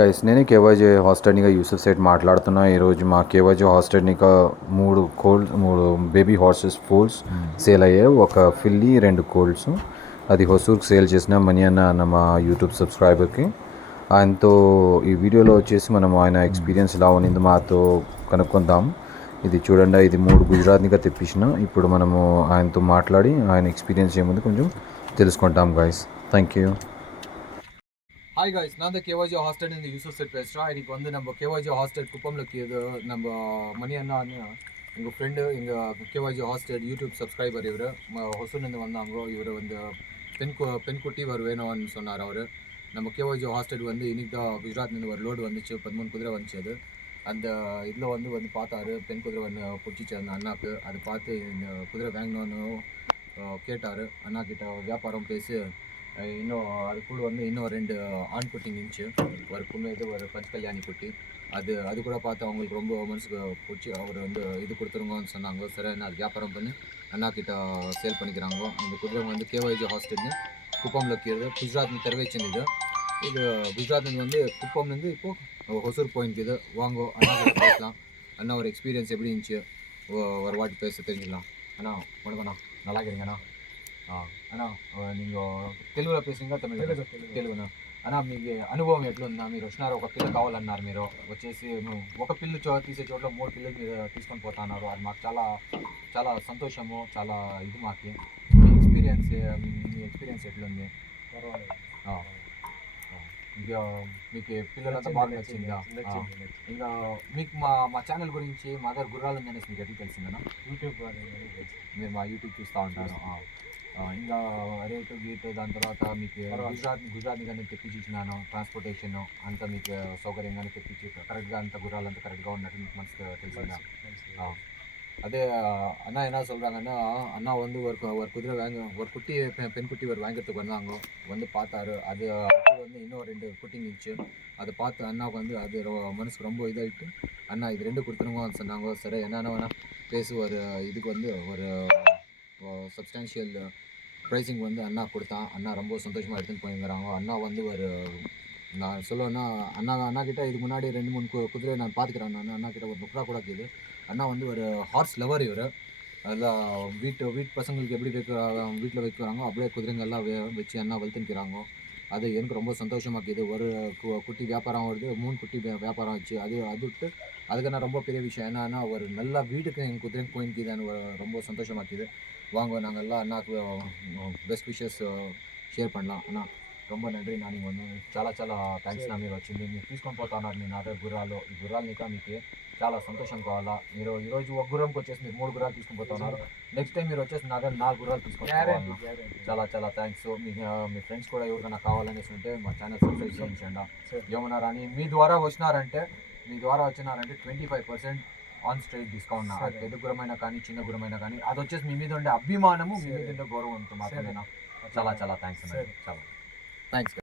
Guys నేనే కేవైజీ హాస్టల్నిగా యూసుఫ్ సేట్ మాట్లాడుతున్నా. ఈరోజు మా కేవైజీ హాస్టల్నిగా మూడు బేబీ హార్సెస్ ఫోల్స్ సేల్ అయ్యాయి. ఒక ఫిల్లీ 2 కోల్డ్స్. అది హొసూర్కి సేల్ చేసిన మనీ అన్న మా యూట్యూబ్ సబ్స్క్రైబర్కి. ఆయనతో ఈ వీడియోలో వచ్చేసి మనం ఆయన ఎక్స్పీరియన్స్ ఎలా ఉన్నింది మాతో కనుక్కుందాం. ఇది చూడండి, ఇది 3 గుజరాత్నిగా తెప్పించిన. ఇప్పుడు మనము ఆయనతో మాట్లాడి ఆయన ఎక్స్పీరియన్స్ ఏముంది కొంచెం తెలుసుకుంటాం guys. Thank you. Hi guys, நான் தான் கேவாஜி ஹாஸ்டல் இந்த யூசர் செட் பேசுகிறேன். இன்னைக்கு வந்து நம்ம கேவாஜி ஹாஸ்டல் குப்பம்ல நம்ம மணி அண்ணா எங்கள் ஃப்ரெண்டு, எங்கள் கேவாஜி ஹாஸ்டல் யூடியூப் சப்ஸ்கிரைபர். இவர் ஹொசூர்லேருந்து வந்தாங்க. இவர் வந்து பெண்குட்டி வேணும்னு சொன்னார். அவர் நம்ம கேவாஜி ஹாஸ்டல் வந்து இன்னைக்கு தான் குஜராத்லேருந்து ஒரு லோடு வந்துச்சு. 13 குதிரை வந்துச்சு. அது அந்த இதில் வந்து பார்த்தாரு. பெண் குதிரை வந்து பிடிச்சிச்சு அந்த அண்ணாக்கு. அதை பார்த்து இந்த குதிரை வாங்கணும்னு கேட்டார். அண்ணா கிட்ட வியாபாரம் பேசி இன்னும் அது கூட வந்து இன்னும் 2 ஆண் குட்டி நின்றுச்சு. ஒரு பொண்ணு, இது ஒரு பஞ்சகல்யாணி குட்டி. அது கூட பார்த்து அவங்களுக்கு ரொம்ப மனசுக்கு பிடிச்சி அவர் வந்து இது கொடுத்துருங்கன்னு சொன்னாங்க. சரி, அது வியாபாரம் பண்ணி அண்ணா கிட்ட சேல் பண்ணிக்கிறாங்க. இந்த குதிரை வந்து கேவைஜி ஹாஸ்டல்னு குப்பம்ல கீழே குஜராத்னு தெரிவிச்சிருந்தது. இது குஜராத்லேருந்து வந்து குப்பம்லேருந்து இப்போது ஹொசூர் போயிருக்குது. வாங்க அண்ணா கிட்ட பேசலாம். அண்ணா ஒரு எக்ஸ்பீரியன்ஸ் எப்படி இருந்துச்சு ஒரு வாட்டி பேச தெரிஞ்சுக்கலாம். அண்ணா வணக்கண்ணா, நல்லா இருக்கிறீங்கண்ணா? అన్నా నీకు తెలుగులో పేసింగా తమిళ తెలుగునా? అన్నా మీకు అనుభవం ఎట్లుందా? మీరు వచ్చినారు, ఒక పిల్ల కావాలన్నారు. మీరు వచ్చేసి ఒక పిల్లు తీసే చోట్ల 3 పిల్లలు మీరు తీసుకొని పోతున్నారు. అది మాకు చాలా చాలా సంతోషము, చాలా ఇది మాకు. మీ ఎక్స్పీరియన్స్ ఎట్లుంది? ఇంకా మీకు పిల్లలంతా బాగా నచ్చిందా? ఇంకా మీకు మా ఛానల్ గురించి, మా దగ్గర గుర్రాలు ఉందనేసి మీకు ఎట్లా తెలిసిందన్నా? యూట్యూబ్ మీరు మా యూట్యూబ్ చూస్తూ ఉంటారు. ఇంకా రేటు గీటు దాని తర్వాత మీకు గుజరాత్ని కానీ తెప్పించి ఇచ్చినాను. ట్రాన్స్పోర్టేషన్ అంతా మీకు సౌకర్యంగానే తెప్పించి కరెక్ట్గా అంతా గుర్రాలంతా కరెక్ట్గా ఉన్నట్టు మీకు మనసుకు తెలిసిందా? அதே அண்ணா என்ன சொல்கிறாங்கன்னா, அண்ணா வந்து ஒரு குதிரை ஒரு குட்டி பெண் குட்டி வாங்கிறதுக்கு வந்தாங்க. வந்து பார்த்தாரு. அது வந்து இன்னும் 2 குட்டி நின்றுச்சு. அதை பார்த்து அண்ணாவுக்கு வந்து அது மனசுக்கு ரொம்ப இதாகிட்டு, அண்ணா இது 2 கொடுத்துருங்கன்னு சொன்னாங்க. சரி, என்னென்ன வேணால் பேசி ஒரு இதுக்கு வந்து ஒரு சப்ஸ்டான்ஷியல் ப்ரைஸிங் வந்து அண்ணா கொடுத்தான். அண்ணா ரொம்ப சந்தோஷமாக எடுத்துன்னு போயிருக்கிறாங்க. அண்ணா வந்து ஒரு நான் சொல்லுவேன்னா, அண்ணா கிட்ட இதுக்கு முன்னாடி 2-3 குதிரை நான் பார்த்துக்கிறேன். அண்ணா கிட்ட ஒரு புக்கா கூட இருக்குது. அண்ணா வந்து ஒரு ஹார்ஸ் லவர். இவர் அதெல்லாம் வீட்டு பசங்களுக்கு எப்படி வீட்டில் வைக்கிறாங்க அப்படியே குதிரைங்கள்லாம் வச்சு அண்ணா வளர்த்துக்கிறாங்க. அது எனக்கு ரொம்ப சந்தோஷமாக்குது. ஒரு குட்டி வியாபாரம் வருது, 3 குட்டி வியாபாரம் வச்சு அது விட்டு அதுக்கு நான் ரொம்ப பெரிய விஷயம் என்னன்னா, ஒரு நல்ல வீட்டுக்கு எங்கள் குதிரைக்கு போயிருக்குதுன்னு ரொம்ப சந்தோஷமாக்குது. வாங்க நாங்கள்லாம் అన్నాకు బెస్ట్ విషెస్ షేర్ பண்ணலாம். అన్న ரொம்ப நன்றி. நான் நீங்கள் வந்து చాలా చాలా థ్యాంక్స్ నా మీరు వచ్చింది. మీరు తీసుకొని పోతున్నారు మీ నా దగ్గర గుర్రాలు. ఈ గుర్రాలనిక మీకు చాలా సంతోషం కావాలా. మీరు ఈరోజు ఒక గుర్రంకి వచ్చేసి మీరు 3 గుర్రాలు తీసుకొని పోతున్నారు. నెక్స్ట్ టైం మీరు వచ్చేసి నా దగ్గర 4 గుర్రాలు తీసుకొని చాలా చాలా థ్యాంక్స్. మీ ఫ్రెండ్స్ కూడా ఎవరికైనా కావాలనేసి ఉంటే మా ఛానల్ సబ్స్క్రైబ్ చేయించండి. ఏమన్నారా అని మీ ద్వారా వచ్చినారంటే 25% ఆన్ స్ట్రైట్ డిస్కౌంట్. అది పెద్ద గురమైనా కానీ చిన్న గురమైనా కానీ అది వచ్చేసి మీ మీద ఉండే అభిమానము, మీ మీద ఉండే గౌరవం ఉంటుంది మాత్రమేనా. చాలా చాలా థ్యాంక్స్ అన్న. చాలా థ్యాంక్స్.